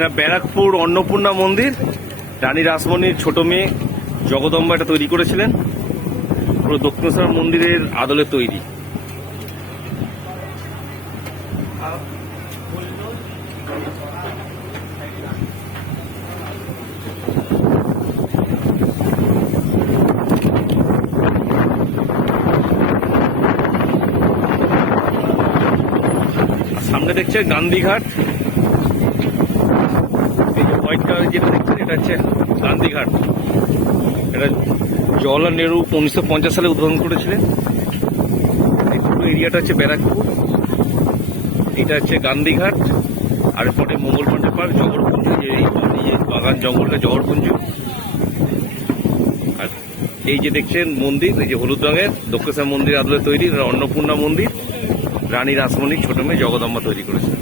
এটা ব্যারাকপুর অন্নপূর্ণা মন্দির। রানী রাসমণির ছোট মেয়ে জগদম্বা এটা তৈরি করেছিলেন। পুরো দক্ষিণেশ্বর মন্দিরের আদলে তৈরি। সামনে দেখছে গান্ধীঘাট। কালার যেটা দেখছেন এটা হচ্ছে গান্ধীঘাট। এটা জওয়াহরলাল নেহরু উনিশশো পঞ্চাশ সালে উদ্বোধন করেছিলেন। এই পুরো এরিয়াটা হচ্ছে ব্যারাকপুর। এটা হচ্ছে গান্ধীঘাট। আর পরে মঙ্গলকণ্ড পার্ক জগরপুঞ্জ এই এই যে বাগান জঙ্গলটা জগরপুঞ্জ আর এই যে দেখছেন মন্দির, এই যে হলুদ রঙের দক্ষেশ্বর মন্দির আদলে তৈরি অন্নপূর্ণা মন্দির। রানী রাসমণির ছোট মেয়ে জগদম্বা তৈরি করেছে।